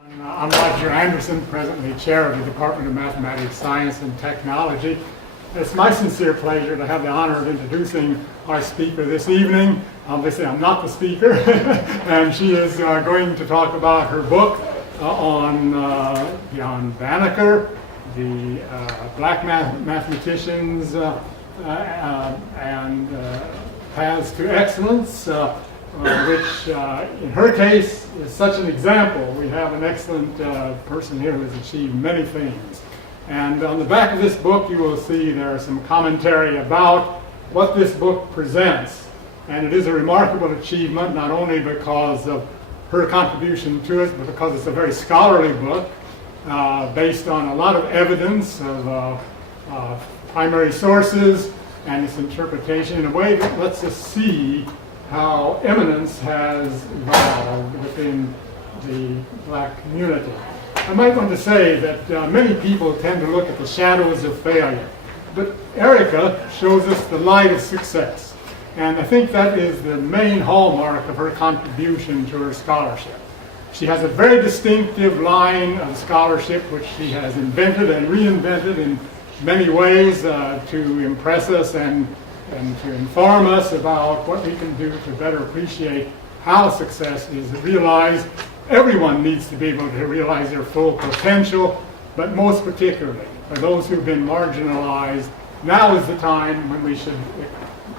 I'm Roger Anderson, presently chair of the Department of Mathematics, Science, and Technology. It's my sincere pleasure to have the honor of introducing our speaker this evening. Obviously, I'm not the speaker, and she is going to talk about her book on Banneker, the black mathematicians and paths to excellence, which in her case is such an example. We have an excellent person here who has achieved many things. And on the back of this book you will see there is some commentary about what this book presents. And it is a remarkable achievement, not only because of her contribution to it, but because it's a very scholarly book based on a lot of evidence of primary sources and its interpretation in a way that lets us see how eminence has evolved within the black community. I might want to say that many people tend to look at the shadows of failure, but Erica shows us the light of success. And I think that is the main hallmark of her contribution to her scholarship. She has a very distinctive line of scholarship which she has invented and reinvented in many ways to impress us and to inform us about what we can do to better appreciate how success is realized. Everyone needs to be able to realize their full potential, but most particularly for those who've been marginalized, now is the time when we should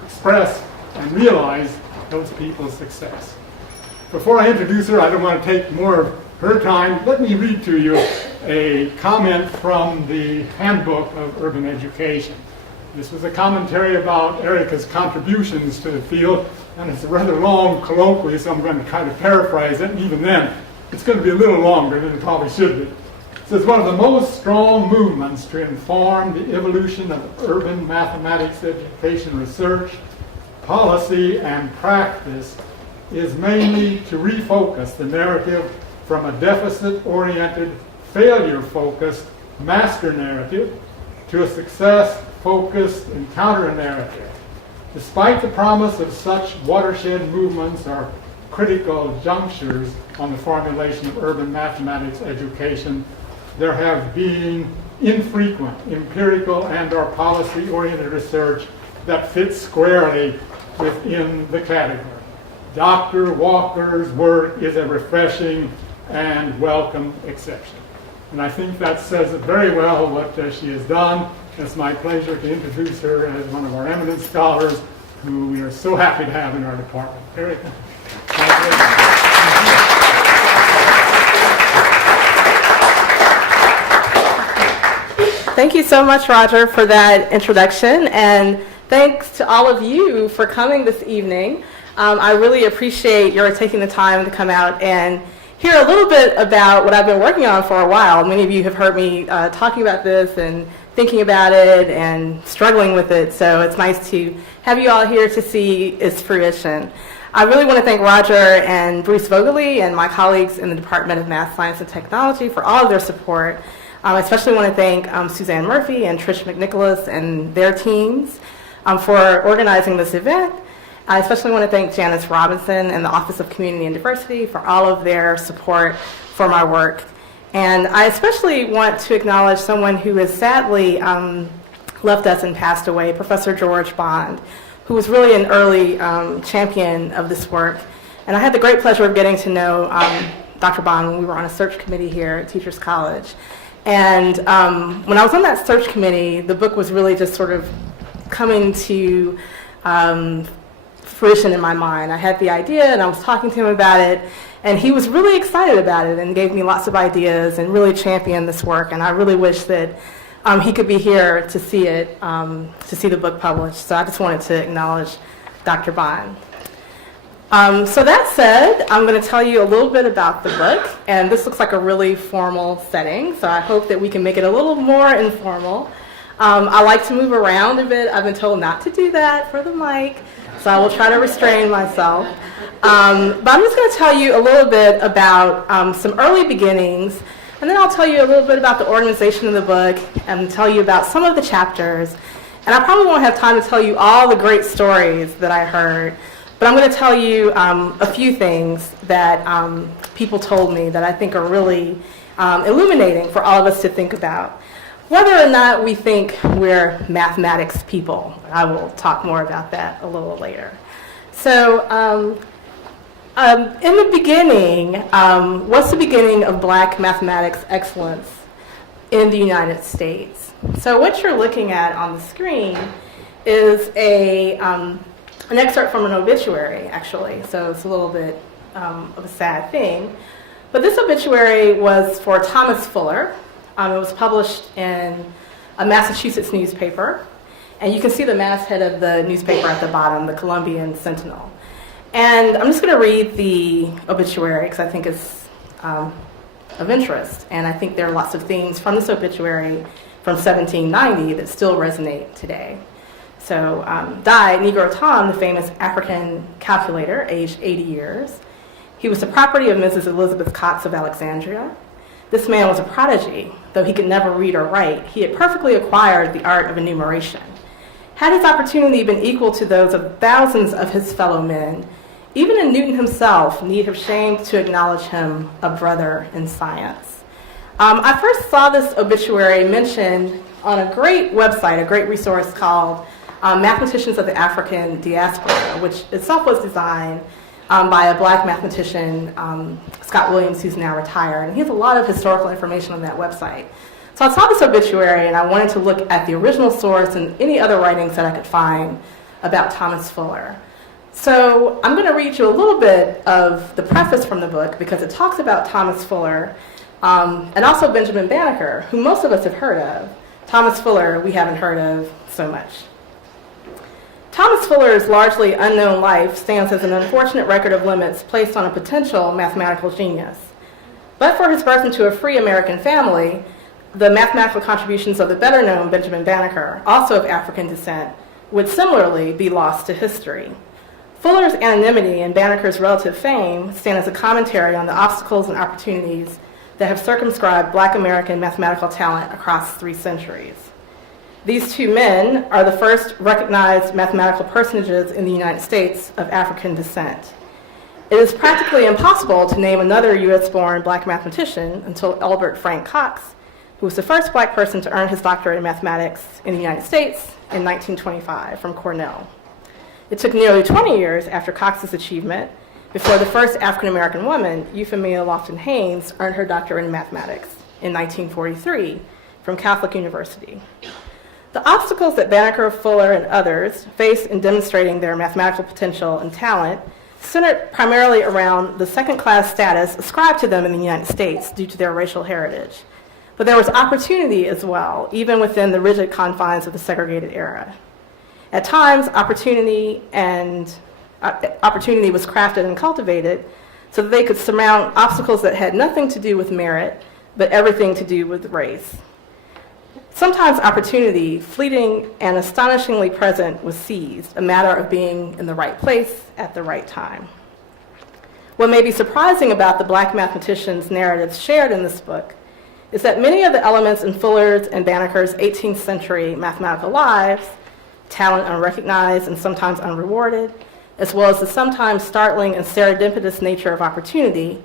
express and realize those people's success. Before I introduce her, I don't want to take more of her time. Let me read to you a comment from the Handbook of Urban Education. This was a commentary about Erica's contributions to the field, and it's a rather long colloquy, so I'm going to try to paraphrase it, and even then, it's going to be a little longer than it probably should be. It says, one of the most strong movements to inform the evolution of urban mathematics education research, policy, and practice is mainly to refocus the narrative from a deficit-oriented, failure-focused master narrative to a success-focused encounter narrative. Despite the promise of such watershed movements or critical junctures on the formulation of urban mathematics education, there have been infrequent empirical and/or policy-oriented research that fits squarely within the category. Dr. Walker's work is a refreshing and welcome exception. And I think that says it very well what she has done. It's my pleasure to introduce her as one of our eminent scholars who we are so happy to have in our department. Erica. Thank you so much, Roger, for that introduction, and thanks to all of you for coming this evening. I really appreciate your taking the time to come out and hear a little bit about what I've been working on for a while. Many of you have heard me talking about this and thinking about it and struggling with it, so it's nice to have you all here to see its fruition. I really want to thank Roger and Bruce Vogeley and my colleagues in the Department of Math, Science, and Technology for all of their support. I especially want to thank Suzanne Murphy and Trish McNicholas and their teams for organizing this event. I especially want to thank Janice Robinson and the Office of Community and Diversity for all of their support for my work. And I especially want to acknowledge someone who has sadly left us and passed away, Professor George Bond, who was really an early champion of this work. And I had the great pleasure of getting to know Dr. Bond when we were on a search committee here at Teachers College. And when I was on that search committee, the book was really just sort of coming to fruition in my mind. I had the idea and I was talking to him about it, and he was really excited about it and gave me lots of ideas and really championed this work. And I really wish that he could be here to see it, to see the book published. So I just wanted to acknowledge Dr. Bond. So that said, I'm going to tell you a little bit about the book, and this looks like a really formal setting, so I hope that we can make it a little more informal. I like to move around a bit. I've been told not to do that for the mic, so I will try to restrain myself. But I'm just going to tell you a little bit about some early beginnings, and then I'll tell you a little bit about the organization of the book and tell you about some of the chapters. And I probably won't have time to tell you all the great stories that I heard, but I'm going to tell you a few things that people told me that I think are really illuminating for all of us to think about. Whether or not we think we're mathematics people, I will talk more about that a little later. So in the beginning, what's the beginning of black mathematics excellence in the United States? So what you're looking at on the screen is an excerpt from an obituary, actually. So it's a little bit of a sad thing. But this obituary was for Thomas Fuller. It was published in a Massachusetts newspaper. And you can see the masthead of the newspaper at the bottom, the Columbian Sentinel. And I'm just going to read the obituary because I think it's of interest. And I think there are lots of things from this obituary from 1790 that still resonate today. So, died Negro Tom, the famous African calculator, aged 80 years. He was the property of Mrs. Elizabeth Cox of Alexandria. This man was a prodigy. Though he could never read or write, he had perfectly acquired the art of enumeration. Had his opportunity been equal to those of thousands of his fellow men, even in Newton himself need have shamed to acknowledge him a brother in science. I first saw this obituary mentioned on a great website, a great resource called Mathematicians of the African Diaspora, which itself was designed by a black mathematician, Scott Williams, who's now retired. And he has a lot of historical information on that website. So I saw this obituary and I wanted to look at the original source and any other writings that I could find about Thomas Fuller. So I'm going to read you a little bit of the preface from the book because it talks about Thomas Fuller and also Benjamin Banneker, who most of us have heard of. Thomas Fuller we haven't heard of so much. Thomas Fuller's largely unknown life stands as an unfortunate record of limits placed on a potential mathematical genius. But for his birth into a free American family, the mathematical contributions of the better-known Benjamin Banneker, also of African descent, would similarly be lost to history. Fuller's anonymity and Banneker's relative fame stand as a commentary on the obstacles and opportunities that have circumscribed black American mathematical talent across 3 centuries. These 2 men are the first recognized mathematical personages in the United States of African descent. It is practically impossible to name another U.S.-born black mathematician until Albert Frank Cox, who was the first black person to earn his doctorate in mathematics in the United States in 1925 from Cornell. It took nearly 20 years after Cox's achievement before the first African-American woman, Euphemia Lofton-Haynes, earned her doctorate in mathematics in 1943 from Catholic University. The obstacles that Banneker, Fuller, and others faced in demonstrating their mathematical potential and talent centered primarily around the second-class status ascribed to them in the United States due to their racial heritage. But there was opportunity as well, even within the rigid confines of the segregated era. At times, opportunity was crafted and cultivated so that they could surmount obstacles that had nothing to do with merit, but everything to do with race. Sometimes opportunity, fleeting and astonishingly present, was seized, a matter of being in the right place at the right time. What may be surprising about the black mathematicians' narratives shared in this book is that many of the elements in Fuller's and Banneker's 18th century mathematical lives, talent unrecognized and sometimes unrewarded, as well as the sometimes startling and serendipitous nature of opportunity,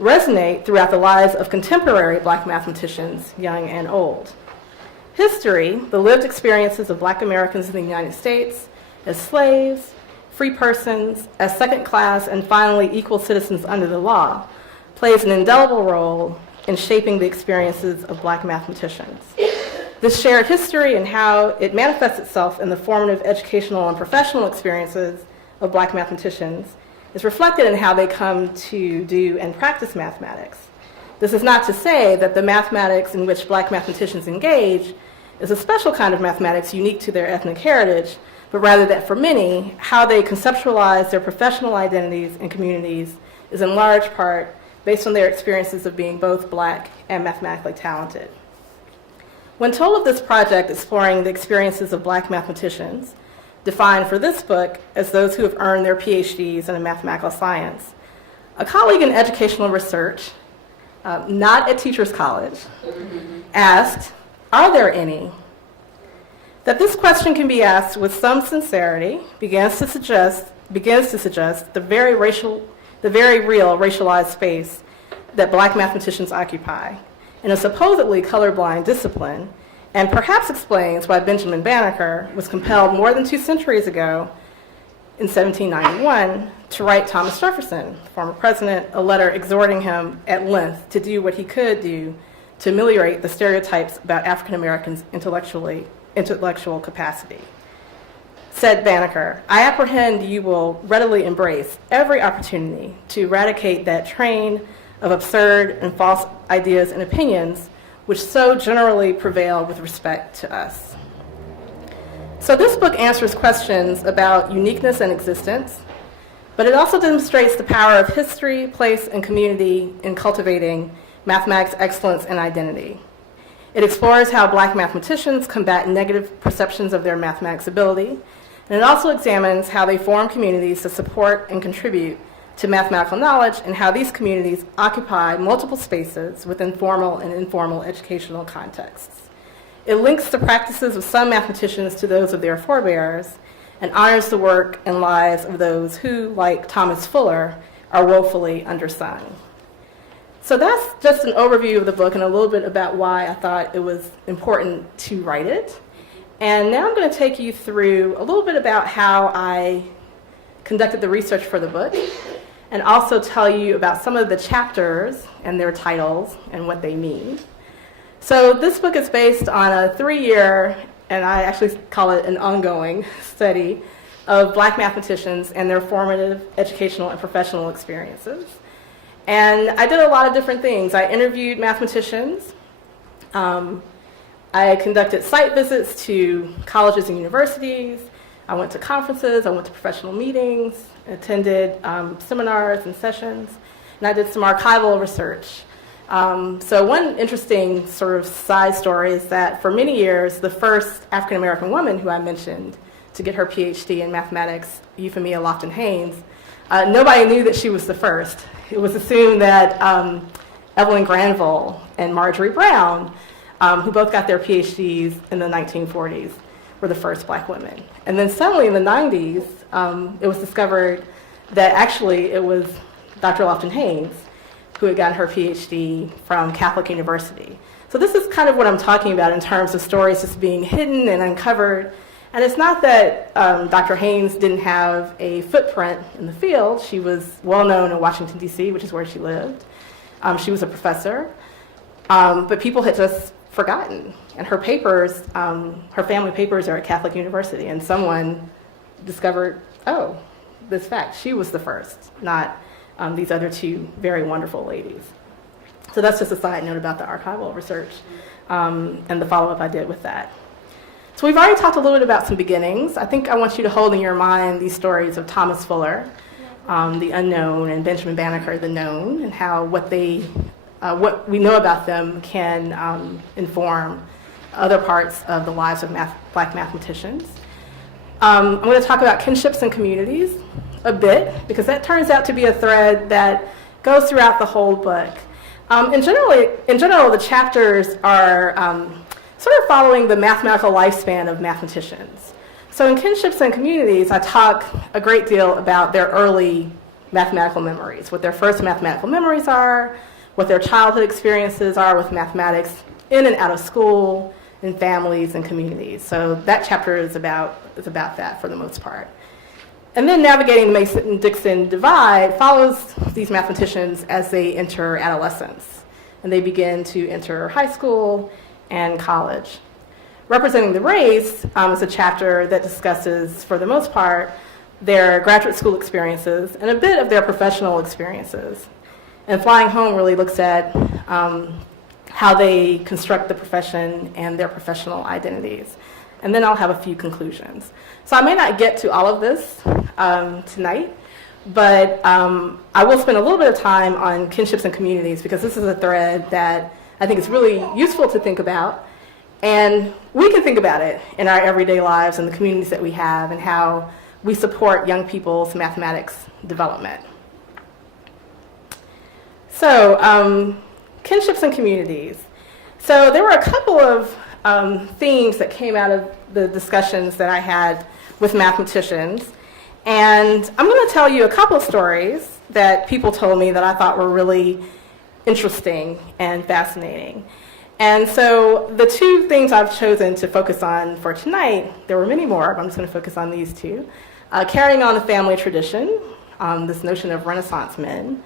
resonate throughout the lives of contemporary black mathematicians, young and old. History, the lived experiences of black Americans in the United States as slaves, free persons, as second-class and finally equal citizens under the law, plays an indelible role in shaping the experiences of black mathematicians. This shared history and how it manifests itself in the formative educational and professional experiences of black mathematicians is reflected in how they come to do and practice mathematics. This is not to say that the mathematics in which black mathematicians engage is a special kind of mathematics unique to their ethnic heritage, but rather that for many, how they conceptualize their professional identities and communities is in large part based on their experiences of being both black and mathematically talented. When told of this project exploring the experiences of black mathematicians, defined for this book as those who have earned their PhDs in mathematical science, a colleague in educational research, not at Teachers College, asked, "Are there any?" That this question can be asked with some sincerity begins to suggest the very racial the very real racialized space that black mathematicians occupy in a supposedly colorblind discipline, and perhaps explains why Benjamin Banneker was compelled more than 2 centuries ago in 1791 to write Thomas Jefferson, former president, a letter exhorting him at length to do what he could do to ameliorate the stereotypes about African Americans' intellectual capacity. Said Banneker, "I apprehend you will readily embrace every opportunity to eradicate that train of absurd and false ideas and opinions which so generally prevail with respect to us." So this book answers questions about uniqueness and existence, but it also demonstrates the power of history, place, and community in cultivating mathematics excellence and identity. It explores how black mathematicians combat negative perceptions of their mathematics ability, and it also examines how they form communities to support and contribute to mathematical knowledge and how these communities occupy multiple spaces within formal and informal educational contexts. It links the practices of some mathematicians to those of their forebears and honors the work and lives of those who, like Thomas Fuller, are woefully undersung. So that's just an overview of the book and a little bit about why I thought it was important to write it. And now I'm going to take you through a little bit about how I conducted the research for the book, and also tell you about some of the chapters and their titles and what they mean. So this book is based on a 3-year, and I actually call it an ongoing, study of black mathematicians and their formative educational and professional experiences. And I did a lot of different things. I interviewed mathematicians. I conducted site visits to colleges and universities. I went to conferences. I went to professional meetings, attended seminars and sessions, and I did some archival research. So one interesting sort of side story is that for many years, the first African-American woman who I mentioned to get her PhD in mathematics, Euphemia Lofton-Haynes, nobody knew that she was the first. It was assumed that Evelyn Granville and Marjorie Brown, who both got their PhDs in the 1940s, were the first black women. And then suddenly in the 90s, it was discovered that actually it was Dr. Lofton-Haynes who had gotten her PhD from Catholic University. So this is kind of what I'm talking about in terms of stories just being hidden and uncovered. And it's not that Dr. Haynes didn't have a footprint in the field. She was well known in Washington, D.C., which is where she lived. She was a professor, but people had just forgotten. And her papers, her family papers are at Catholic University, and someone discovered, oh, this fact, she was the first, not these other 2 very wonderful ladies. So that's just a side note about the archival research and the follow-up I did with that. So we've already talked a little bit about some beginnings. I think I want you to hold in your mind these stories of Thomas Fuller, the unknown, and Benjamin Banneker, the known, and how what we know about them can inform other parts of the lives of black mathematicians. I'm going to talk about kinships and communities a bit, because that turns out to be a thread that goes throughout the whole book. In general, the chapters are sort of following the mathematical lifespan of mathematicians. So in kinships and communities, I talk a great deal about their early mathematical memories, what their first mathematical memories are, what their childhood experiences are with mathematics in and out of school, in families and communities. So that chapter is about that for the most part. And then navigating the Mason-Dixon divide follows these mathematicians as they enter adolescence, and they begin to enter high school and college. Representing the Race is a chapter that discusses, for the most part, their graduate school experiences and a bit of their professional experiences. And Flying Home really looks at how they construct the profession and their professional identities. And then I'll have a few conclusions. So I may not get to all of this tonight, but I will spend a little bit of time on kinships and communities, because this is a thread that I think is really useful to think about. And we can think about it in our everyday lives and the communities that we have and how we support young people's mathematics development. So, kinships and communities. So there were a couple of themes that came out of the discussions that I had with mathematicians. And I'm going to tell you a couple of stories that people told me that I thought were really interesting and fascinating. And so the two things I've chosen to focus on for tonight, there were many more, but I'm just going to focus on these two. Carrying on the family tradition, this notion of Renaissance men,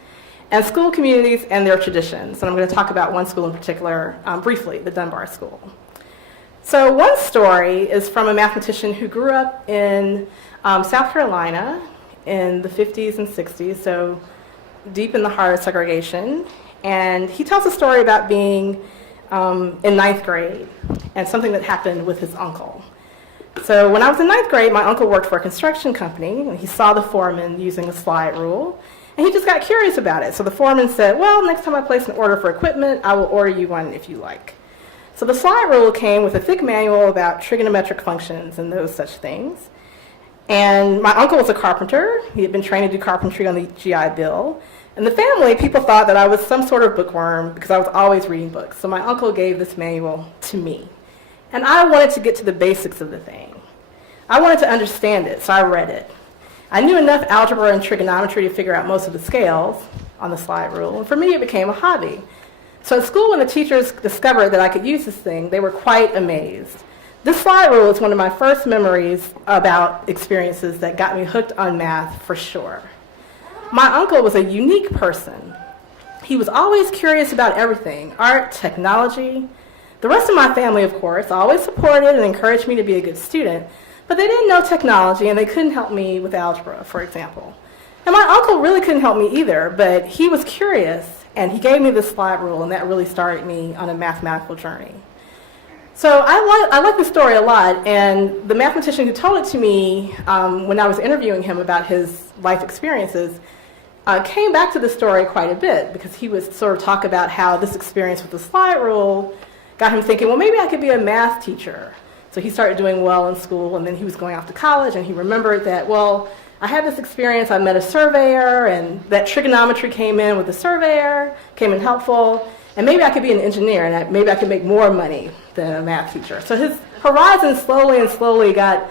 and school communities and their traditions. And I'm going to talk about one school in particular briefly, the Dunbar School. So one story is from a mathematician who grew up in South Carolina in the 50s and 60s, so deep in the heart of segregation. And he tells a story about being in ninth grade and something that happened with his uncle. So when I was in ninth grade, my uncle worked for a construction company, and he saw the foreman using a slide rule, and he just got curious about it. So the foreman said, well, next time I place an order for equipment, I will order you one if you like. So the slide rule came with a thick manual about trigonometric functions and those such things. And my uncle was a carpenter. He had been trained to do carpentry on the GI Bill. In the family, people thought that I was some sort of bookworm because I was always reading books. So my uncle gave this manual to me. And I wanted to get to the basics of the thing. I wanted to understand it, so I read it. I knew enough algebra and trigonometry to figure out most of the scales on the slide rule, and for me it became a hobby. So at school, when the teachers discovered that I could use this thing, they were quite amazed. This slide rule is one of my first memories about experiences that got me hooked on math for sure. My uncle was a unique person. He was always curious about everything, art, technology. The rest of my family, of course, always supported and encouraged me to be a good student, but they didn't know technology and they couldn't help me with algebra, for example. And my uncle really couldn't help me either, but he was curious and he gave me this slide rule, and that really started me on a mathematical journey. So I like the story a lot, and the mathematician who told it to me when I was interviewing him about his life experiences came back to the story quite a bit, because he would sort of talk about how this experience with the slide rule got him thinking, well, maybe I could be a math teacher. So he started doing well in school, and then he was going off to college, and he remembered that, well, I had this experience, I met a surveyor, and that trigonometry came in with the surveyor, came in helpful, and maybe I could be an engineer, and maybe I could make more money than a math teacher. So his horizon slowly got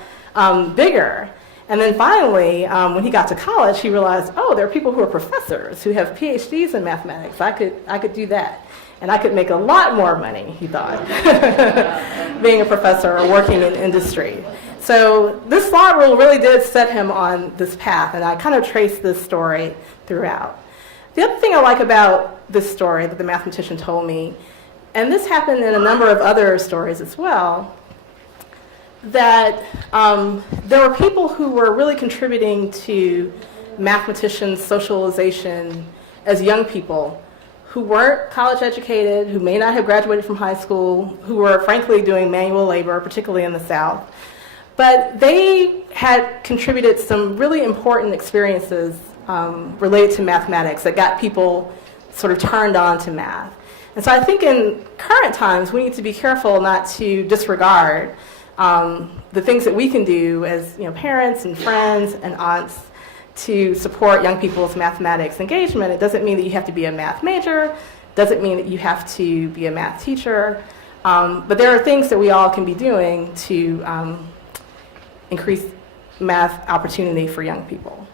bigger. And then finally, when he got to college, he realized, oh, there are people who are professors who have PhDs in mathematics. I could do that. And I could make a lot more money, he thought, being a professor or working in industry. So this slide rule really did set him on this path, and I kind of traced this story throughout. The other thing I like about this story that the mathematician told me, and this happened in a number of other stories as well, that there were people who were really contributing to mathematicians' socialization as young people who weren't college educated, who may not have graduated from high school, who were frankly doing manual labor, particularly in the South. But they had contributed some really important experiences related to mathematics that got people sort of turned on to math. And so I think in current times, we need to be careful not to disregard the things that we can do as parents and friends and aunts to support young people's mathematics engagement. It doesn't mean that you have to be a math major, doesn't mean that you have to be a math teacher, but there are things that we all can be doing to increase math opportunity for young people.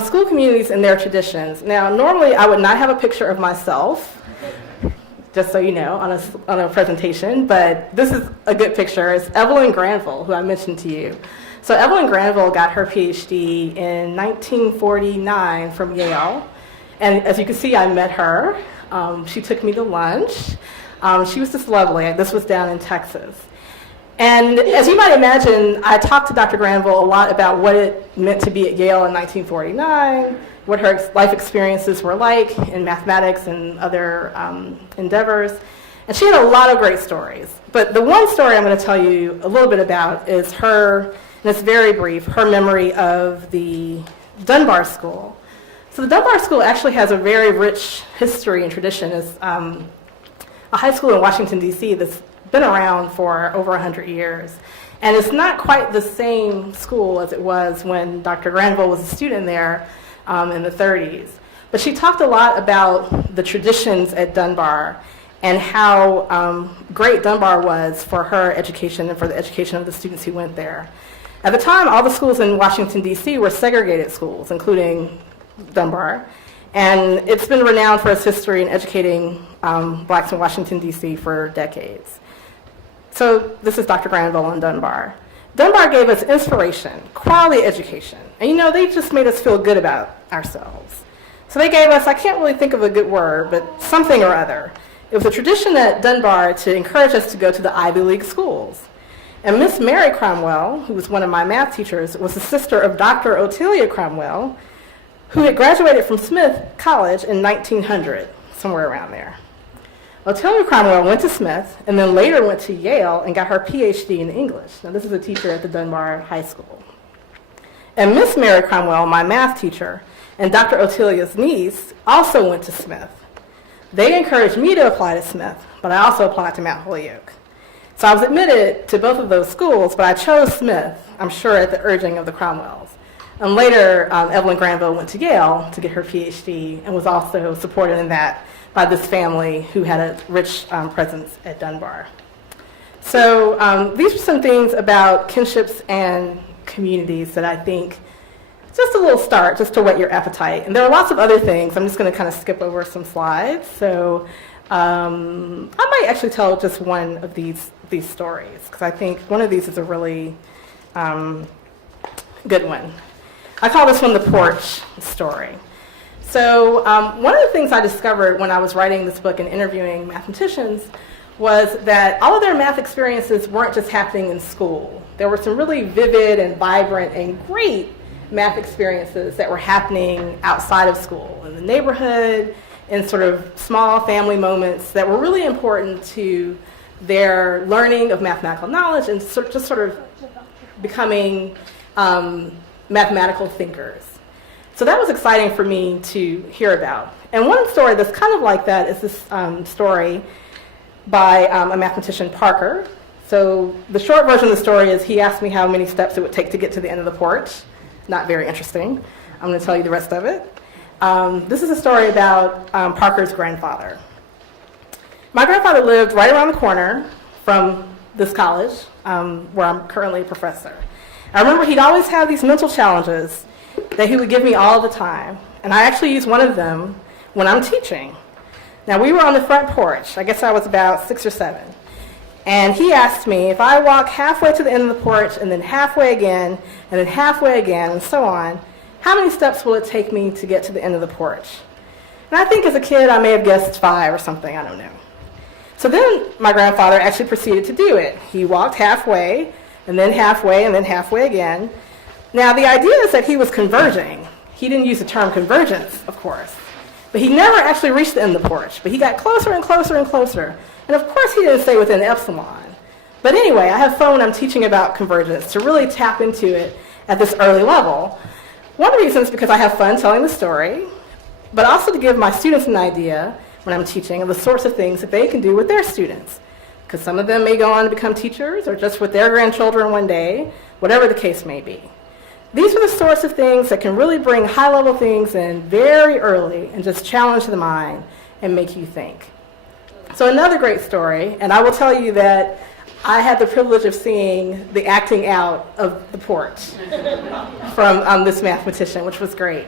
School communities and their traditions. Now, normally I would not have a picture of myself, just so you know, on a presentation, but this is a good picture. It's Evelyn Granville, who I mentioned to you. So Evelyn Granville got her PhD in 1949 from Yale, and as you can see, I met her. She took me to lunch. She was just lovely. This was down in Texas. And as you might imagine, I talked to Dr. Granville a lot about what it meant to be at Yale in 1949, what her life experiences were like in mathematics and other endeavors. And she had a lot of great stories. But the one story I'm going to tell you a little bit about is her, and it's very brief, her memory of the Dunbar School. So the Dunbar School actually has a very rich history and tradition. It's a high school in Washington, D.C. that's been around for over 100 years. And it's not quite the same school as it was when Dr. Granville was a student there in the 30s. But she talked a lot about the traditions at Dunbar and how great Dunbar was for her education and for the education of the students who went there. At the time, all the schools in Washington, D.C. were segregated schools, including Dunbar, and it's been renowned for its history in educating blacks in Washington, D.C. for decades. So this is Dr. Granville and Dunbar. Dunbar gave us inspiration, quality education, and they just made us feel good about ourselves. So they gave us, I can't really think of a good word, but something or other. It was a tradition at Dunbar to encourage us to go to the Ivy League schools. And Miss Mary Cromwell, who was one of my math teachers, was the sister of Dr. Otelia Cromwell, who had graduated from Smith College in 1900, somewhere around there. Otelia Cromwell went to Smith and then later went to Yale and got her PhD in English. Now, this is a teacher at the Dunbar High School. And Miss Mary Cromwell, my math teacher, and Dr. Otelia's niece also went to Smith. They encouraged me to apply to Smith, but I also applied to Mount Holyoke. So I was admitted to both of those schools, but I chose Smith, I'm sure at the urging of the Cromwells. And later, Evelyn Granville went to Yale to get her PhD and was also supported in that by this family who had a rich presence at Dunbar. So these are some things about kinships and communities that I think just a little start, just to whet your appetite. And there are lots of other things. I'm just going to kind of skip over some slides. So I might actually tell just one of these stories, because I think one of these is a really good one. I call this one the porch story. So one of the things I discovered when I was writing this book and interviewing mathematicians was that all of their math experiences weren't just happening in school. There were some really vivid and vibrant and great math experiences that were happening outside of school, in the neighborhood, in sort of small family moments that were really important to their learning of mathematical knowledge and just sort of becoming mathematical thinkers. So that was exciting for me to hear about. And one story that's kind of like that is this story by a mathematician, Parker. So the short version of the story is he asked me how many steps it would take to get to the end of the porch. Not very interesting. I'm going to tell you the rest of it. This is a story about Parker's grandfather. My grandfather lived right around the corner from this college, where I'm currently a professor. I remember he'd always have these mental challenges that he would give me all the time. And I actually use one of them when I'm teaching. Now, we were on the front porch. I guess I was about 6 or 7. And he asked me if I walk halfway to the end of the porch and then halfway again and then halfway again and so on, how many steps will it take me to get to the end of the porch? And I think as a kid I may have guessed 5 or something, I don't know. So then my grandfather actually proceeded to do it. He walked halfway and then halfway and then halfway again. Now the idea is that he was converging. He didn't use the term convergence, of course. But he never actually reached the end of the porch. But he got closer and closer and closer. And of course he didn't stay within epsilon. But anyway, I have fun when I'm teaching about convergence to really tap into it at this early level. One reason is because I have fun telling the story, but also to give my students an idea when I'm teaching of the sorts of things that they can do with their students. Because some of them may go on to become teachers or just with their grandchildren one day, whatever the case may be. These are the sorts of things that can really bring high-level things in very early and just challenge the mind and make you think. So another great story, and I will tell you that I had the privilege of seeing the acting out of the porch from this mathematician, which was great.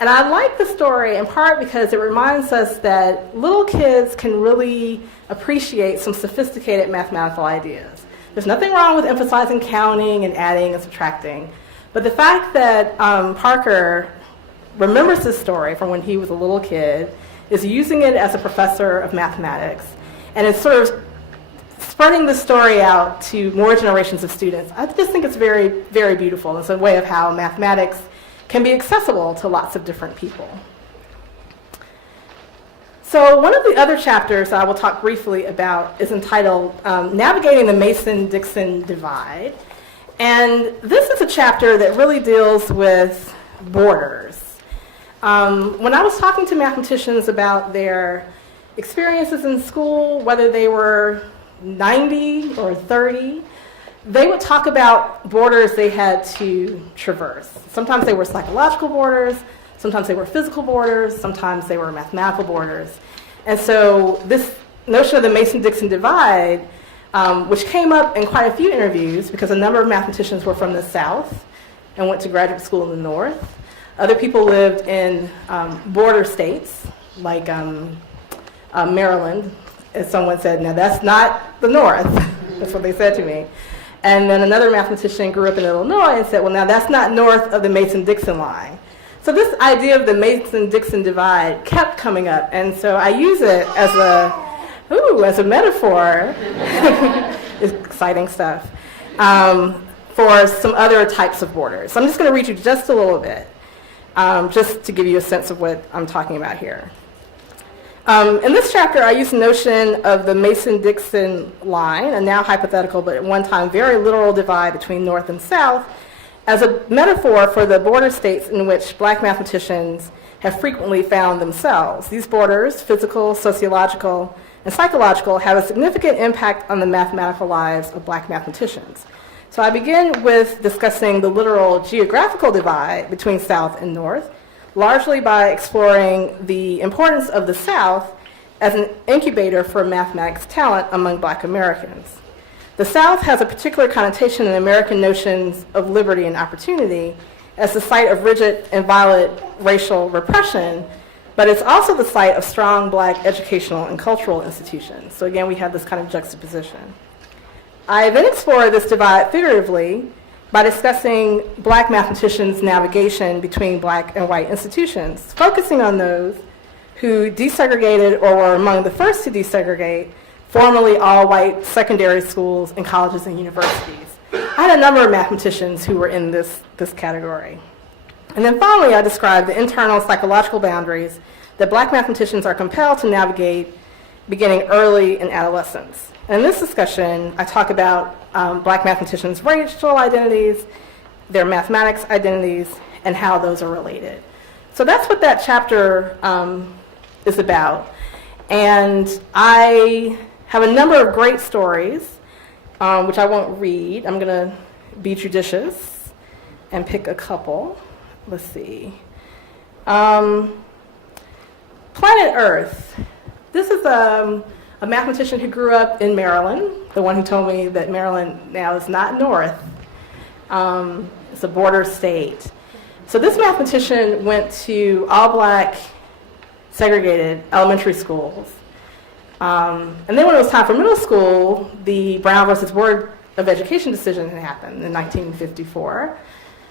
And I like the story in part because it reminds us that little kids can really appreciate some sophisticated mathematical ideas. There's nothing wrong with emphasizing counting and adding and subtracting. But the fact that Parker remembers this story from when he was a little kid, is using it as a professor of mathematics, and is sort of spreading the story out to more generations of students, I just think it's very, very beautiful. It's a way of how mathematics can be accessible to lots of different people. So one of the other chapters I will talk briefly about is entitled Navigating the Mason-Dixon Divide. And this is a chapter that really deals with borders. When I was talking to mathematicians about their experiences in school, whether they were 90 or 30, they would talk about borders they had to traverse. Sometimes they were psychological borders, sometimes they were physical borders, sometimes they were mathematical borders. And so this notion of the Mason-Dixon divide, which came up in quite a few interviews because a number of mathematicians were from the South and went to graduate school in the North. Other people lived in border states, like Maryland, as someone said, now that's not the North. That's what they said to me. And then another mathematician grew up in Illinois and said, well, now that's not north of the Mason-Dixon line. So this idea of the Mason-Dixon divide kept coming up, and so I use it as a metaphor, exciting stuff, for some other types of borders. So I'm just going to read you just a little bit, just to give you a sense of what I'm talking about here. In this chapter, I use the notion of the Mason-Dixon line, a now hypothetical but at one time very literal divide between North and South, as a metaphor for the border states in which black mathematicians have frequently found themselves. These borders, physical, sociological, and psychological, have a significant impact on the mathematical lives of black mathematicians. So I begin with discussing the literal geographical divide between South and North, largely by exploring the importance of the South as an incubator for mathematics talent among black Americans. The South has a particular connotation in American notions of liberty and opportunity as the site of rigid and violent racial repression, but it's also the site of strong black educational and cultural institutions. So again, we have this kind of juxtaposition. I then explore this divide figuratively by discussing black mathematicians' navigation between black and white institutions, focusing on those who desegregated or were among the first to desegregate formerly all-white secondary schools and colleges and universities. I had a number of mathematicians who were in this category. And then finally, I described the internal psychological boundaries that black mathematicians are compelled to navigate beginning early in adolescence. In this discussion, I talk about black mathematicians' racial identities, their mathematics identities, and how those are related. So that's what that chapter is about. And I have a number of great stories, which I won't read. I'm going to be judicious and pick a couple. Let's see. Planet Earth. This is a mathematician who grew up in Maryland, the one who told me that Maryland now is not North. It's a border state. So this mathematician went to all-black segregated elementary schools. And then when it was time for middle school, the Brown versus Board of Education decision had happened in 1954.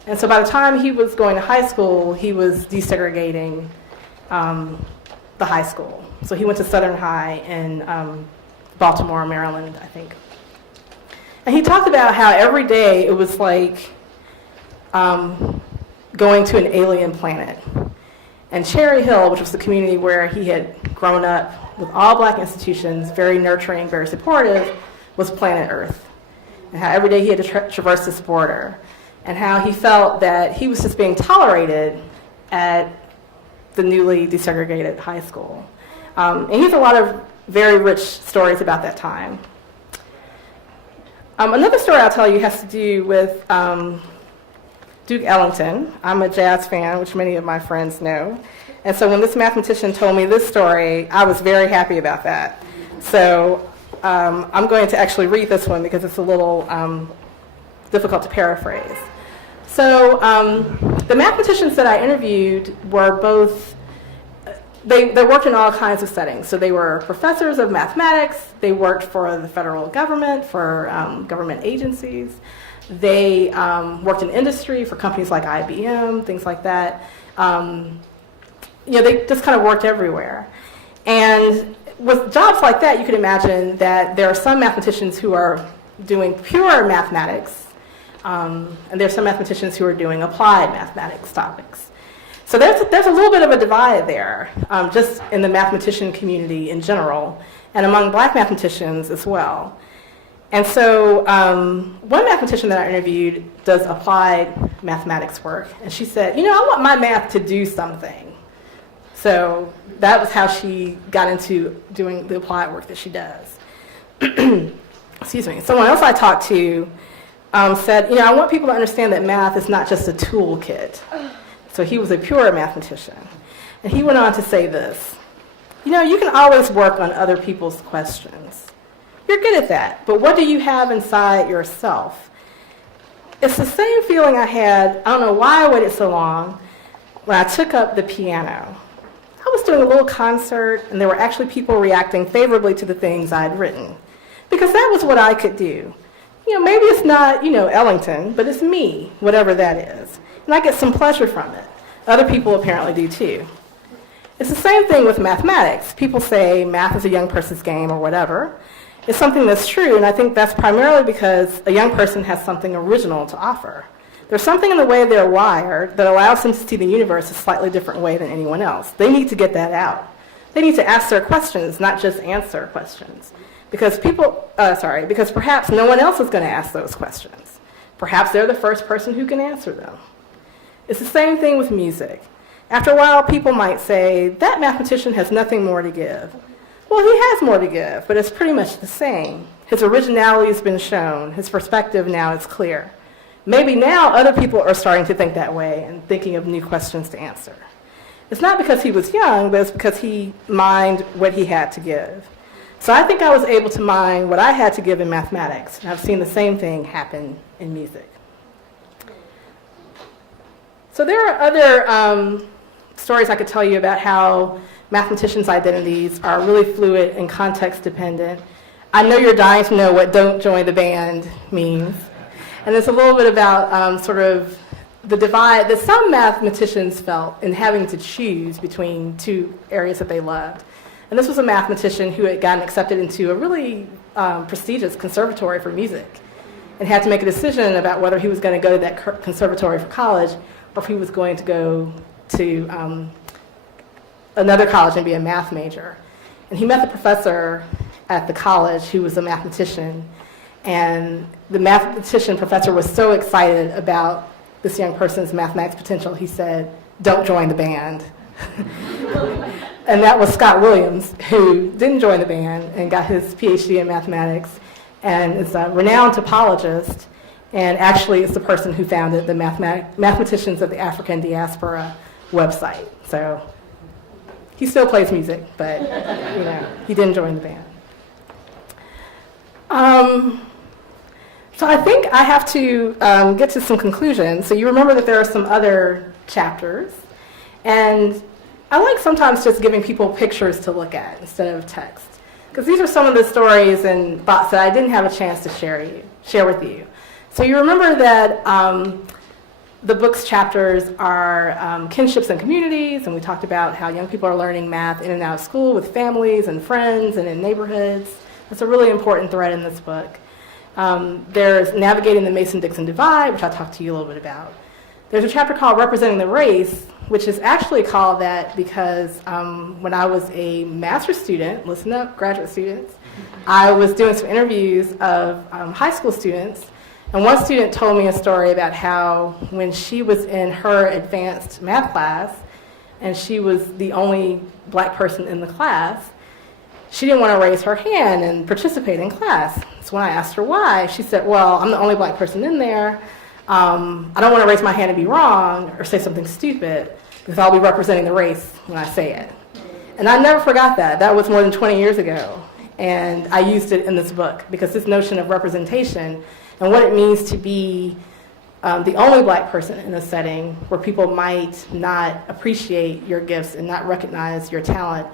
And so by the time he was going to high school, he was desegregating the high school. So he went to Southern High in Baltimore, Maryland, I think. And he talked about how every day it was like going to an alien planet. And Cherry Hill, which was the community where he had grown up with all black institutions, very nurturing, very supportive, was planet Earth. And how every day he had to traverse this border. And how he felt that he was just being tolerated at the newly desegregated high school. And he has a lot of very rich stories about that time. Another story I'll tell you has to do with Duke Ellington. I'm a jazz fan, which many of my friends know. And so when this mathematician told me this story, I was very happy about that. So I'm going to actually read this one because it's a little difficult to paraphrase. So the mathematicians that I interviewed were both, they worked in all kinds of settings. So they were professors of mathematics, they worked for the federal government, for government agencies, they worked in industry for companies like IBM, things like that. They just kind of worked everywhere. And with jobs like that, you can imagine that there are some mathematicians who are doing pure mathematics, and there are some mathematicians who are doing applied mathematics topics. So there's a little bit of a divide there, just in the mathematician community in general, and among black mathematicians as well. And so one mathematician that I interviewed does applied mathematics work, and she said, I want my math to do something. So that was how she got into doing the applied work that she does. Excuse me. Someone else I talked to said, I want people to understand that math is not just a toolkit. So he was a pure mathematician. And he went on to say this, you can always work on other people's questions. You're good at that, but what do you have inside yourself? It's the same feeling I had, I don't know why I waited so long, when I took up the piano. I was doing a little concert, and there were actually people reacting favorably to the things I'd written, because that was what I could do. Maybe it's not, Ellington, but it's me, whatever that is. And I get some pleasure from it. Other people apparently do too. It's the same thing with mathematics. People say math is a young person's game or whatever. It's something that's true, and I think that's primarily because a young person has something original to offer. There's something in the way they're wired that allows them to see the universe a slightly different way than anyone else. They need to get that out. They need to ask their questions, not just answer questions. Because perhaps no one else is going to ask those questions. Perhaps they're the first person who can answer them. It's the same thing with music. After a while, people might say, that mathematician has nothing more to give. Well, he has more to give, but it's pretty much the same. His originality has been shown. His perspective now is clear. Maybe now other people are starting to think that way and thinking of new questions to answer. It's not because he was young, but it's because he mined what he had to give. So I think I was able to mine what I had to give in mathematics, and I've seen the same thing happen in music. So there are other stories I could tell you about how mathematicians' identities are really fluid and context dependent. I know you're dying to know what "don't join the band" means. And it's a little bit about sort of the divide that some mathematicians felt in having to choose between two areas that they loved. And this was a mathematician who had gotten accepted into a really prestigious conservatory for music and had to make a decision about whether he was going to go to that conservatory for college or if he was going to go to another college and be a math major. And he met the professor at the college who was a mathematician. And the mathematician professor was so excited about this young person's mathematics potential, he said, "Don't join the band." And that was Scott Williams, who didn't join the band and got his PhD in mathematics and is a renowned topologist, and actually is the person who founded the Mathematicians of the African Diaspora website. So he still plays music, but he didn't join the band. So I think I have to get to some conclusions. So you remember that there are some other chapters. And I like sometimes just giving people pictures to look at instead of text. Because these are some of the stories and thoughts that I didn't have a chance to share with you. So you remember that the book's chapters are kinships and communities, and we talked about how young people are learning math in and out of school with families and friends and in neighborhoods. That's a really important thread in this book. There's Navigating the Mason-Dixon Divide, which I'll talk to you a little bit about. There's a chapter called Representing the Race, which is actually called that because when I was a master's student, listen up, graduate students, I was doing some interviews of high school students, and one student told me a story about how when she was in her advanced math class, and she was the only black person in the class, she didn't want to raise her hand and participate in class. So when I asked her why, she said, well, I'm the only black person in there. I don't want to raise my hand and be wrong or say something stupid because I'll be representing the race when I say it. And I never forgot that. That was more than 20 years ago. And I used it in this book because this notion of representation and what it means to be the only black person in a setting where people might not appreciate your gifts and not recognize your talent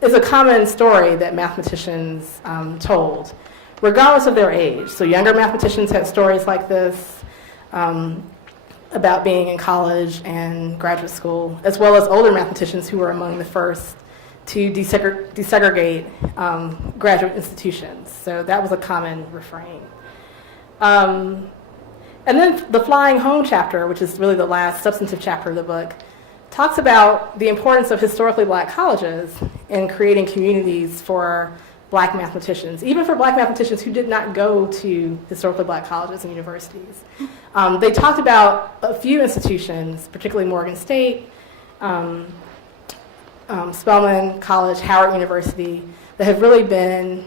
is a common story that mathematicians told, regardless of their age. So younger mathematicians had stories like this about being in college and graduate school, as well as older mathematicians who were among the first to desegregate graduate institutions. So that was a common refrain. And then the Flying Home chapter, which is really the last substantive chapter of the book, talks about the importance of historically black colleges in creating communities for black mathematicians, even for black mathematicians who did not go to historically black colleges and universities. They talked about a few institutions, particularly Morgan State, Spelman College, Howard University, that have really been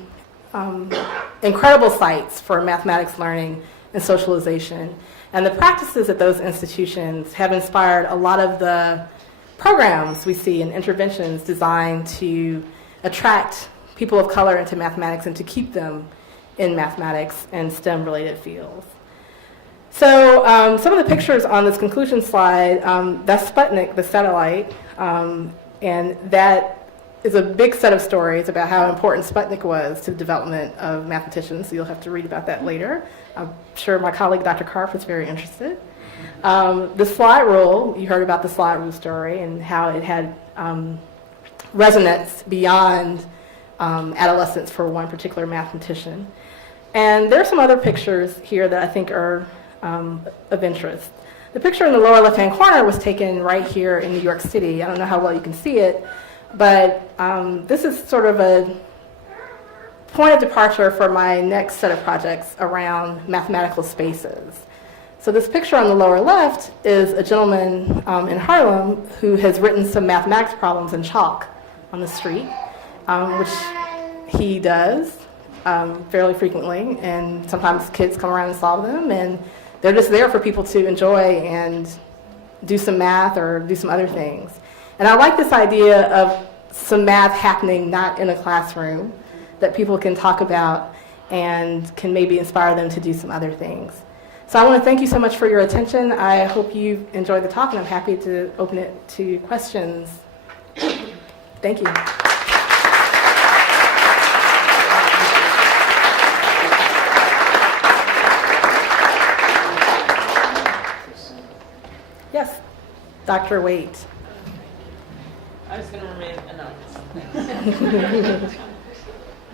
incredible sites for mathematics learning and socialization. And the practices at those institutions have inspired a lot of the programs we see and interventions designed to attract people of color into mathematics and to keep them in mathematics and STEM-related fields. So some of the pictures on this conclusion slide, that's Sputnik, the satellite, and that is a big set of stories about how important Sputnik was to the development of mathematicians. So you'll have to read about that later. I'm sure my colleague, Dr. Karp, is very interested. The slide rule, you heard about the slide rule story and how it had resonance beyond adolescence for one particular mathematician. And there are some other pictures here that I think are of interest. The picture in the lower left-hand corner was taken right here in New York City. I don't know how well you can see it, but this is sort of a point of departure for my next set of projects around mathematical spaces. So this picture on the lower left is a gentleman in Harlem who has written some mathematics problems in chalk on the street, which he does fairly frequently, and sometimes kids come around and solve them, and they're just there for people to enjoy and do some math or do some other things. And I like this idea of some math happening not in a classroom, that people can talk about and can maybe inspire them to do some other things. So I want to thank you so much for your attention. I hope you enjoyed the talk, and I'm happy to open it to questions. Thank you. Yes, Dr. Waite. I was going to remain anonymous.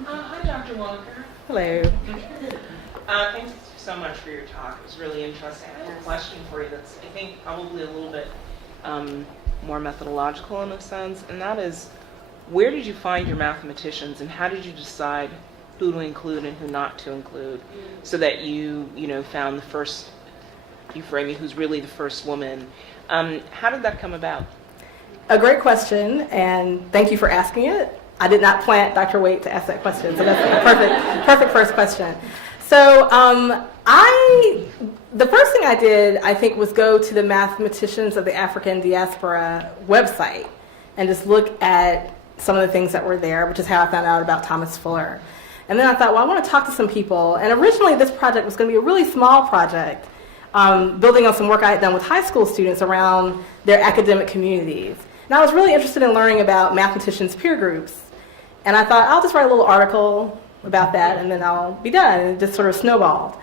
Hi, Dr. Banneker. Hello. Thanks so much for your talk. It was really interesting. I have a question for you that's, I think, probably a little bit more methodological in a sense, and that is, where did you find your mathematicians, and how did you decide who to include and who not to include, so that you found the first Euphrasia, who's really the first woman? How did that come about? A great question, and thank you for asking it. I did not plant Dr. Waite to ask that question, so that's a perfect first question. So the first thing I did, I think, was go to the Mathematicians of the African Diaspora website and just look at some of the things that were there, which is how I found out about Thomas Fuller. And then I thought, well, I want to talk to some people. And originally this project was going to be a really small project, building on some work I had done with high school students around their academic communities. And I was really interested in learning about mathematicians' peer groups. And I thought, I'll just write a little article about that, and then I'll be done. And it just sort of snowballed.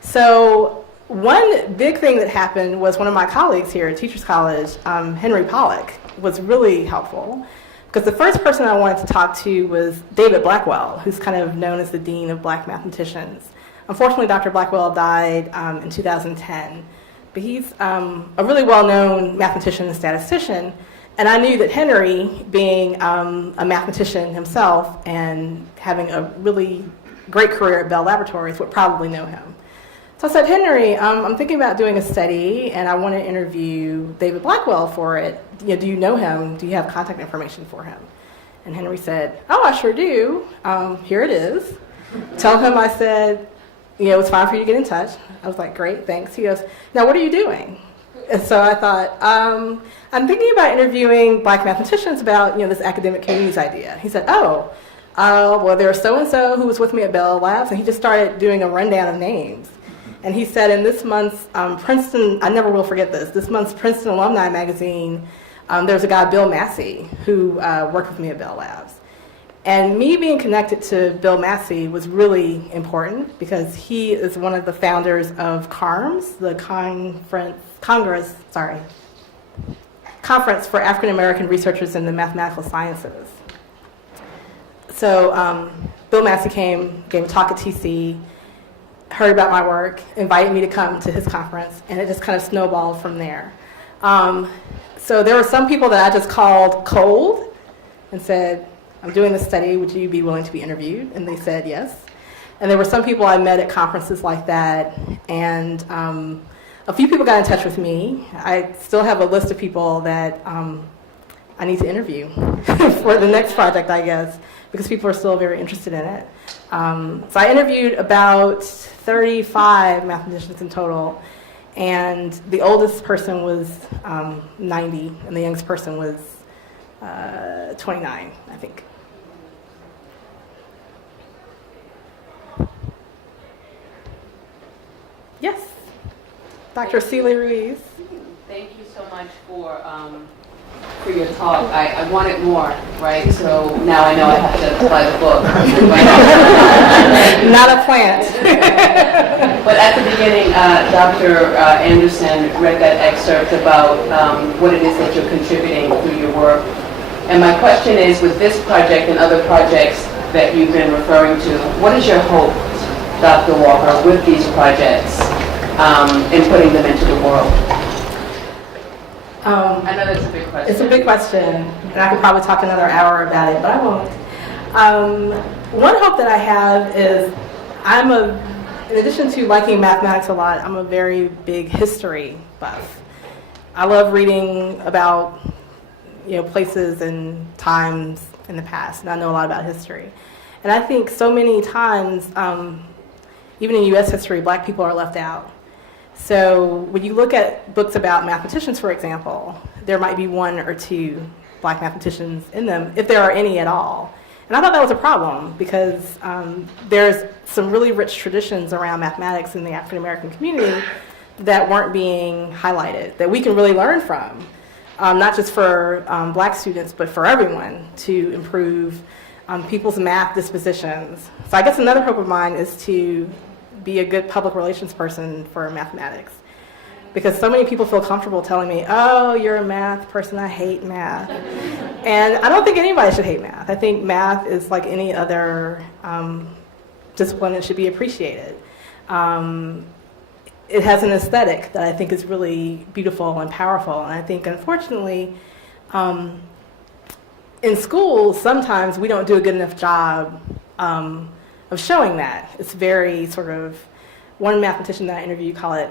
So one big thing that happened was one of my colleagues here at Teachers College, Henry Pollack, was really helpful. Because the first person I wanted to talk to was David Blackwell, who's kind of known as the dean of black mathematicians. Unfortunately, Dr. Blackwell died in 2010. But he's a really well-known mathematician and statistician. And I knew that Henry, being a mathematician himself and having a really great career at Bell Laboratories, would probably know him. So I said, Henry, I'm thinking about doing a study, and I want to interview David Blackwell for it. Do you know him? Do you have contact information for him? And Henry said, oh, I sure do. Here it is. Tell him I said, it's fine for you to get in touch. I was like, great, thanks. He goes, now what are you doing? And so I thought, I'm thinking about interviewing black mathematicians about this academic communities idea. He said, well, there's so-and-so who was with me at Bell Labs, and he just started doing a rundown of names. And he said in this month's Princeton, I never will forget this month's Princeton Alumni magazine, there's a guy, Bill Massey, who worked with me at Bell Labs. And me being connected to Bill Massey was really important because he is one of the founders of CARMS, the Conference for African American Researchers in the Mathematical Sciences. So Bill Massey came, gave a talk at TC, heard about my work, invited me to come to his conference, and it just kind of snowballed from there. So there were some people that I just called cold and said, I'm doing this study, would you be willing to be interviewed? And they said yes. And there were some people I met at conferences like that, and a few people got in touch with me. I still have a list of people that I need to interview for the next project, I guess, because people are still very interested in it. So I interviewed about 35 mathematicians in total, and the oldest person was 90, and the youngest person was 29, I think. Yes? Dr. Celia Ruiz. Thank you so much for your talk. I wanted more, right? So now I know I have to buy the book. Not a plant. But at the beginning, Dr. Anderson read that excerpt about what it is that you're contributing through your work. And my question is, with this project and other projects that you've been referring to, what is your hope, Dr. Walker, with these projects and putting them into the world? I know that's a big question. It's a big question, and I could probably talk another hour about it, but I won't. One hope that I have is in addition to liking mathematics a lot, I'm a very big history buff. I love reading about places and times in the past, and I know a lot about history. And I think so many times, even in U.S. history, black people are left out. So when you look at books about mathematicians, for example, there might be one or two black mathematicians in them, if there are any at all. And I thought that was a problem because there's some really rich traditions around mathematics in the African American community that weren't being highlighted, that we can really learn from, not just for black students, but for everyone to improve people's math dispositions. So I guess another hope of mine is to be a good public relations person for mathematics. Because so many people feel comfortable telling me, oh, you're a math person, I hate math. And I don't think anybody should hate math. I think math is like any other discipline that should be appreciated. It has an aesthetic that I think is really beautiful and powerful. And I think, unfortunately, in schools, sometimes we don't do a good enough job of showing that. It's very sort of, one mathematician that I interviewed call it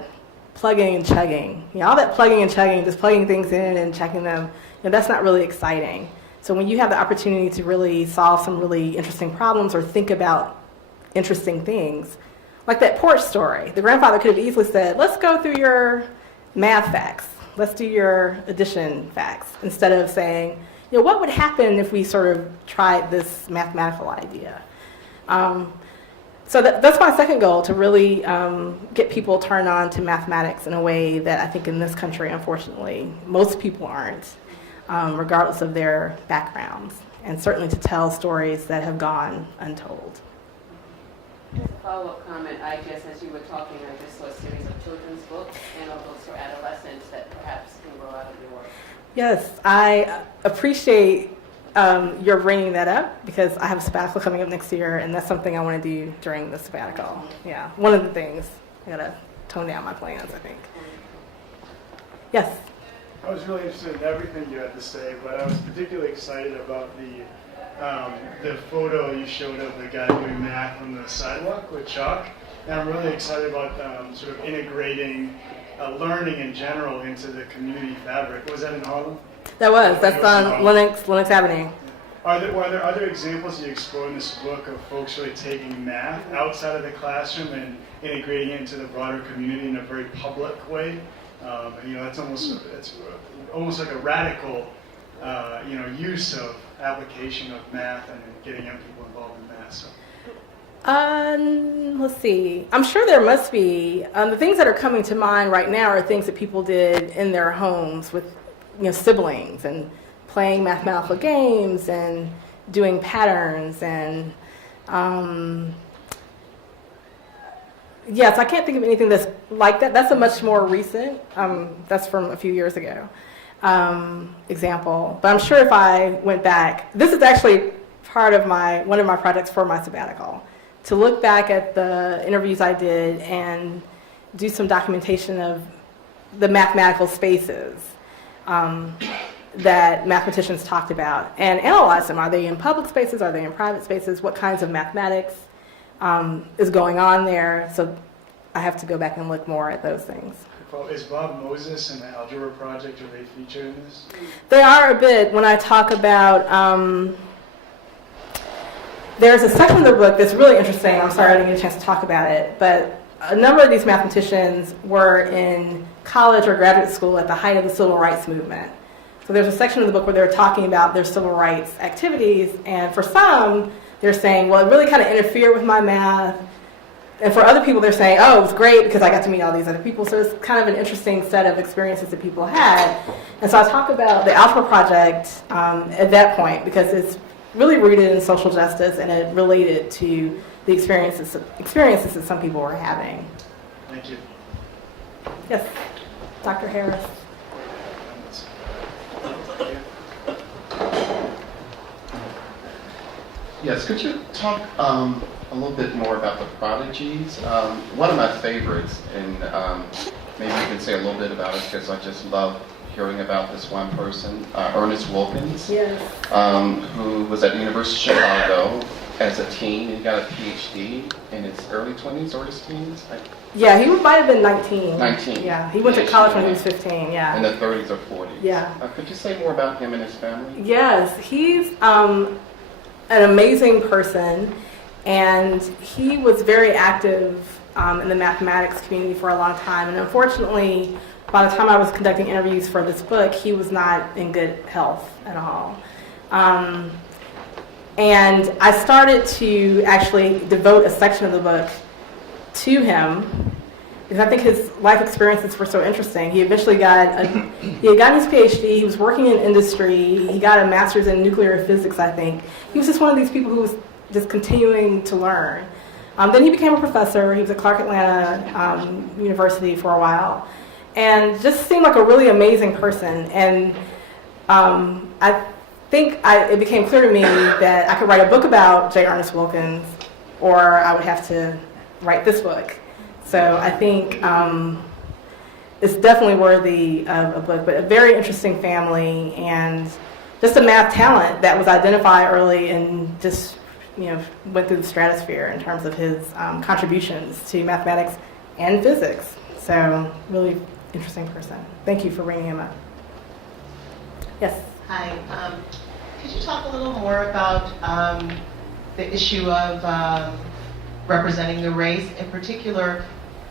plugging and chugging. All that plugging and chugging, just plugging things in and checking them, that's not really exciting. So when you have the opportunity to really solve some really interesting problems or think about interesting things, like that porch story, the grandfather could have easily said, let's go through your math facts. Let's do your addition facts, instead of saying, what would happen if we sort of tried this mathematical idea? So that's my second goal, to really get people turned on to mathematics in a way that I think in this country, unfortunately, most people aren't, regardless of their backgrounds, and certainly to tell stories that have gone untold. As a follow-up comment, I guess as you were talking, I just saw a series of children's books and of books for adolescents that perhaps can grow out of your work. Yes, I appreciate you're bringing that up, because I have a sabbatical coming up next year, and that's something I want to do during the sabbatical. Yeah, one of the things. I gotta tone down my plans, I think. Yes? I was really interested in everything you had to say, but I was particularly excited about the photo you showed of the guy doing math on the sidewalk with chalk. And I'm really excited about sort of integrating learning in general into the community fabric. Was that in Harlem? That's on Lenox Avenue. Were there other examples you explore in this book of folks really taking math outside of the classroom and integrating it into the broader community in a very public way? That's almost like a radical, use of application of math and getting young people involved in math. So. Let's see. I'm sure there must be. The things that are coming to mind right now are things that people did in their homes with siblings, and playing mathematical games and doing patterns, and yes, I can't think of anything that's like that. That's a much more recent, that's from a few years ago, example. But I'm sure if I went back, this is actually part of one of my projects for my sabbatical, to look back at the interviews I did and do some documentation of the mathematical spaces that mathematicians talked about, and analyze them. Are they in public spaces? Are they in private spaces? What kinds of mathematics is going on there? So I have to go back and look more at those things. Is Bob Moses and the Algebra Project, are they featured in this? They are a bit. When I talk about, there's a section of the book that's really interesting. I'm sorry I didn't get a chance to talk about it, but a number of these mathematicians were in college or graduate school at the height of the civil rights movement. So there's a section of the book where they're talking about their civil rights activities, and for some, they're saying, well, it really kind of interfered with my math. and for other people, they're saying, oh, it was great because I got to meet all these other people. So it's kind of an interesting set of experiences that people had. And so I talk about the Algebra Project at that point because it's really rooted in social justice and it related to the experiences that some people were having. Thank you. Yes, Dr. Harris. Yes, could you talk a little bit more about the prodigies? One of my favorites, and maybe you can say a little bit about it because I just love hearing about this one person, Ernest Wilkins, Yes. who was at the University of Chicago as a teen. He got a PhD in his early 20s or his teens? Yeah, he might have been 19. 19. Yeah, he went to college when he was 15, yeah. In the 30s or 40s. Yeah. Could you say more about him and his family? Yes, he's an amazing person, and he was very active in the mathematics community for a long time. And unfortunately, by the time I was conducting interviews for this book, he was not in good health at all. And I started to actually devote a section of the book to him because I think his life experiences were so interesting. He eventually he had gotten his PhD. He was working in industry. He got a master's in nuclear physics, I think. He was just one of these people who was just continuing to learn. Then he became a professor. He was at Clark Atlanta University for a while, and just seemed like a really amazing person. And I think it became clear to me that I could write a book about J. Ernest Wilkins, or I would have to write this book. So I think it's definitely worthy of a book, but a very interesting family and just a math talent that was identified early and just went through the stratosphere in terms of his contributions to mathematics and physics. So really interesting person. Thank you for bringing him up. Yes. Hi. Could you talk a little more about the issue of representing the race? In particular,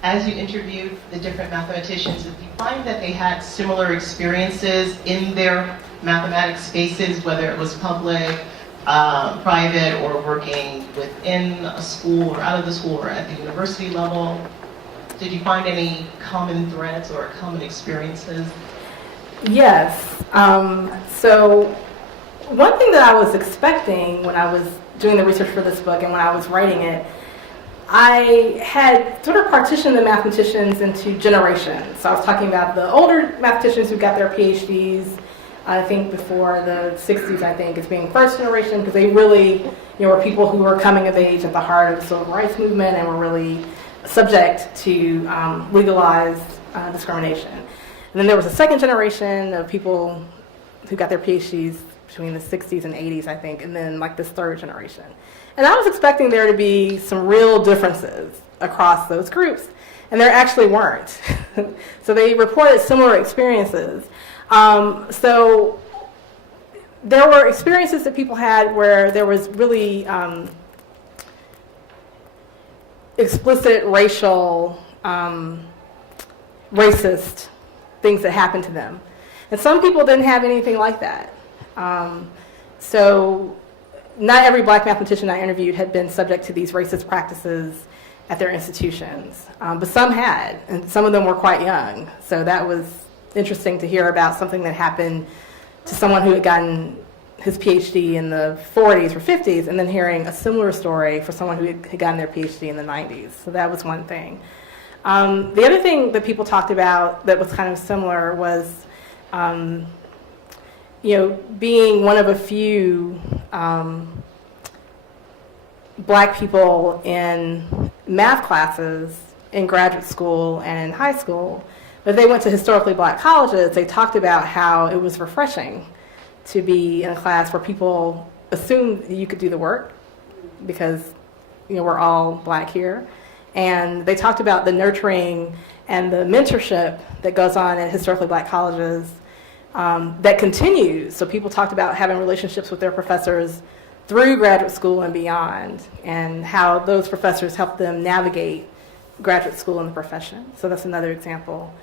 as you interviewed the different mathematicians, did you find that they had similar experiences in their mathematics spaces, whether it was public, private, or working within a school or out of the school or at the university level? Did you find any common threads or common experiences? Yes. So one thing that I was expecting when I was doing the research for this book and when I was writing it, I had sort of partitioned the mathematicians into generations. So I was talking about the older mathematicians who got their PhDs, I think before the 60s, I think, as being first generation, because they really were people who were coming of age at the heart of the civil rights movement and were really subject to legalized discrimination. And then there was a second generation of people who got their PhDs between the 60s and 80s, I think, and then like this third generation. And I was expecting there to be some real differences across those groups, and there actually weren't. So they reported similar experiences. So there were experiences that people had where there was really explicit racial, racist things that happened to them. And some people didn't have anything like that. So not every black mathematician I interviewed had been subject to these racist practices at their institutions, but some had, and some of them were quite young. So that was interesting to hear about something that happened to someone who had gotten his PhD in the 40s or 50s, and then hearing a similar story for someone who had gotten their PhD in the 90s. So that was one thing. The other thing that people talked about that was kind of similar was being one of a few black people in math classes in graduate school and in high school. But they went to historically black colleges. They talked about how it was refreshing to be in a class where people assumed that you could do the work because we're all black here. And they talked about the nurturing and the mentorship that goes on at historically black colleges that continues. So people talked about having relationships with their professors through graduate school and beyond, and how those professors help them navigate graduate school and the profession. So that's another example.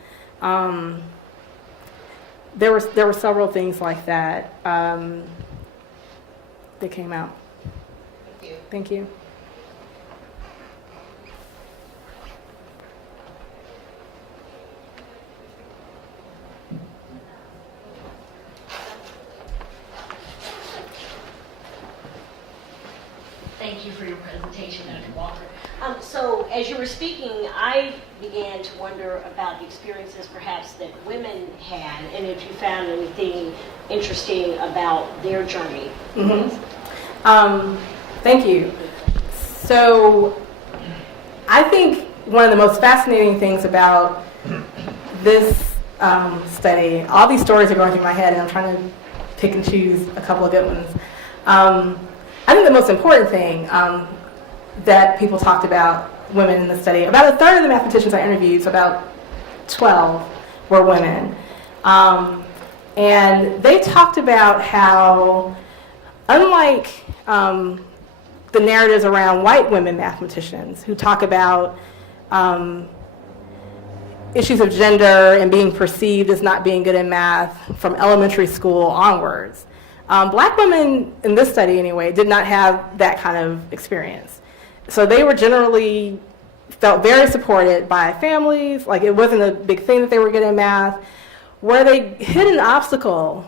There were several things like that that came out. Thank you. Thank you. for your presentation, Dr. Walker. So as you were speaking, I began to wonder about the experiences perhaps that women had, and if you found anything interesting about their journey. Thank you. So I think one of the most fascinating things about this study, all these stories are going through my head, and I'm trying to pick and choose a couple of good ones. I think the most important thing that people talked about women in the study, about a third of the mathematicians I interviewed, so about 12, were women. And they talked about how, unlike the narratives around white women mathematicians who talk about issues of gender and being perceived as not being good in math from elementary school onwards, black women, in this study anyway, did not have that kind of experience. So they were generally felt very supported by families, like it wasn't a big thing that they were good in math. Where they hit an obstacle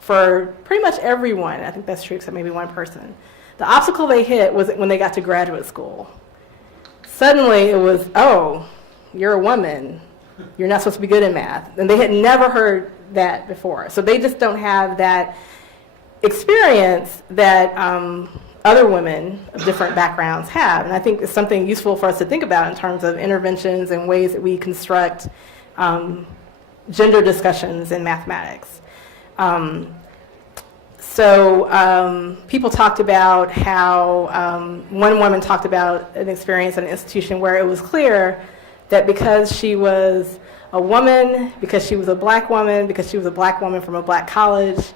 for pretty much everyone, I think that's true except maybe one person, the obstacle they hit was when they got to graduate school. Suddenly it was, oh, you're a woman, you're not supposed to be good in math. And they had never heard that before. So they just don't have that experience that other women of different backgrounds have. And I think it's something useful for us to think about in terms of interventions and ways that we construct gender discussions in mathematics. People talked about how one woman talked about an experience at an institution where it was clear that because she was a woman, because she was a black woman, because she was a black woman from a black college,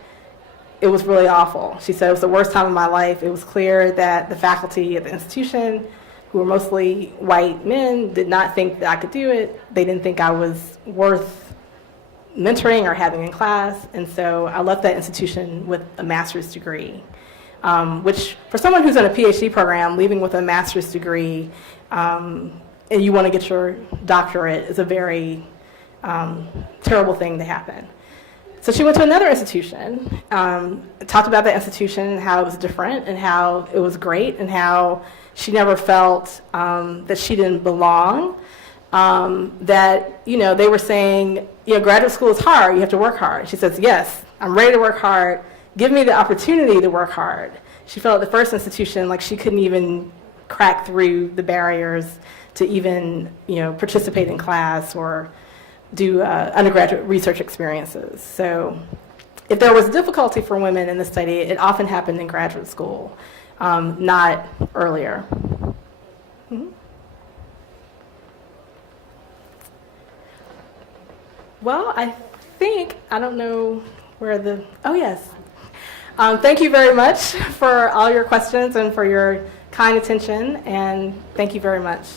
it was really awful. She said it was the worst time of my life. It was clear that the faculty at the institution, who were mostly white men, did not think that I could do it. They didn't think I was worth mentoring or having in class. And so I left that institution with a master's degree, which for someone who's in a PhD program, leaving with a master's degree and you want to get your doctorate is a very terrible thing to happen. So she went to another institution, talked about that institution and how it was different and how it was great and how she never felt that she didn't belong, that, they were saying, graduate school is hard, you have to work hard. She says, yes, I'm ready to work hard. Give me the opportunity to work hard. She felt at the first institution like she couldn't even crack through the barriers to even, participate in class or do undergraduate research experiences. So if there was difficulty for women in the study, it often happened in graduate school, not earlier. Mm-hmm. Well, I don't know where oh yes. Thank you very much for all your questions and for your kind attention, and thank you very much.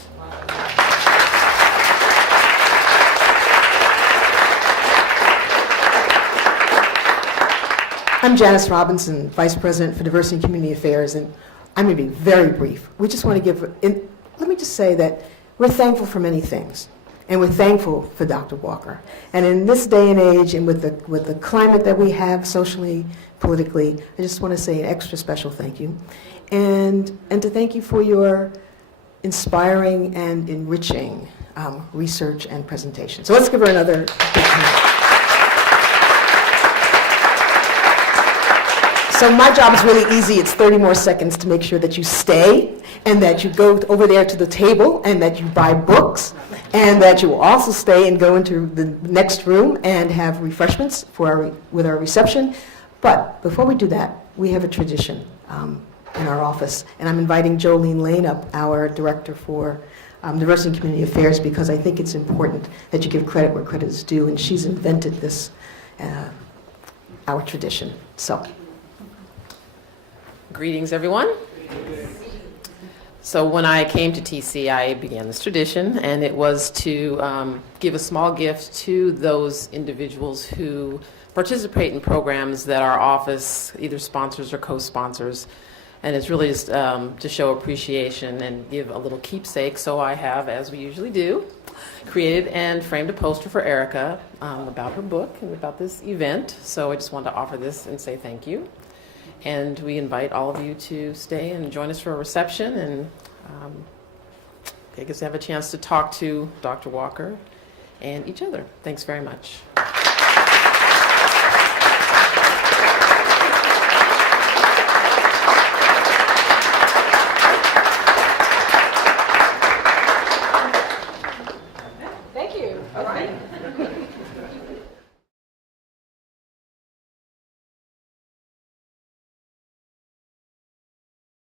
I'm Janice Robinson, Vice President for Diversity and Community Affairs, and I'm going to be very brief. We just want to let me just say that we're thankful for many things, and we're thankful for Dr. Walker. And in this day and age, and with the climate that we have socially, politically, I just want to say an extra special thank you, and to thank you for your inspiring and enriching research and presentation. So let's give her another big hand. So my job is really easy. It's 30 more seconds to make sure that you stay and that you go over there to the table and that you buy books and that you will also stay and go into the next room and have refreshments with our reception. But before we do that, we have a tradition in our office, and I'm inviting Jolene Lane up, our Director for Diversity and Community Affairs, because I think it's important that you give credit where credit is due, and she's invented this, our tradition. So. Greetings, everyone. So when I came to TC, I began this tradition, and it was to give a small gift to those individuals who participate in programs that our office either sponsors or co-sponsors. And it's really just to show appreciation and give a little keepsake. So I have, as we usually do, created and framed a poster for Erica about her book and about this event. So I just wanted to offer this and say thank you. And we invite all of you to stay and join us for a reception, and I guess have a chance to talk to Dr. Walker and each other. Thanks very much. Thank you. All right.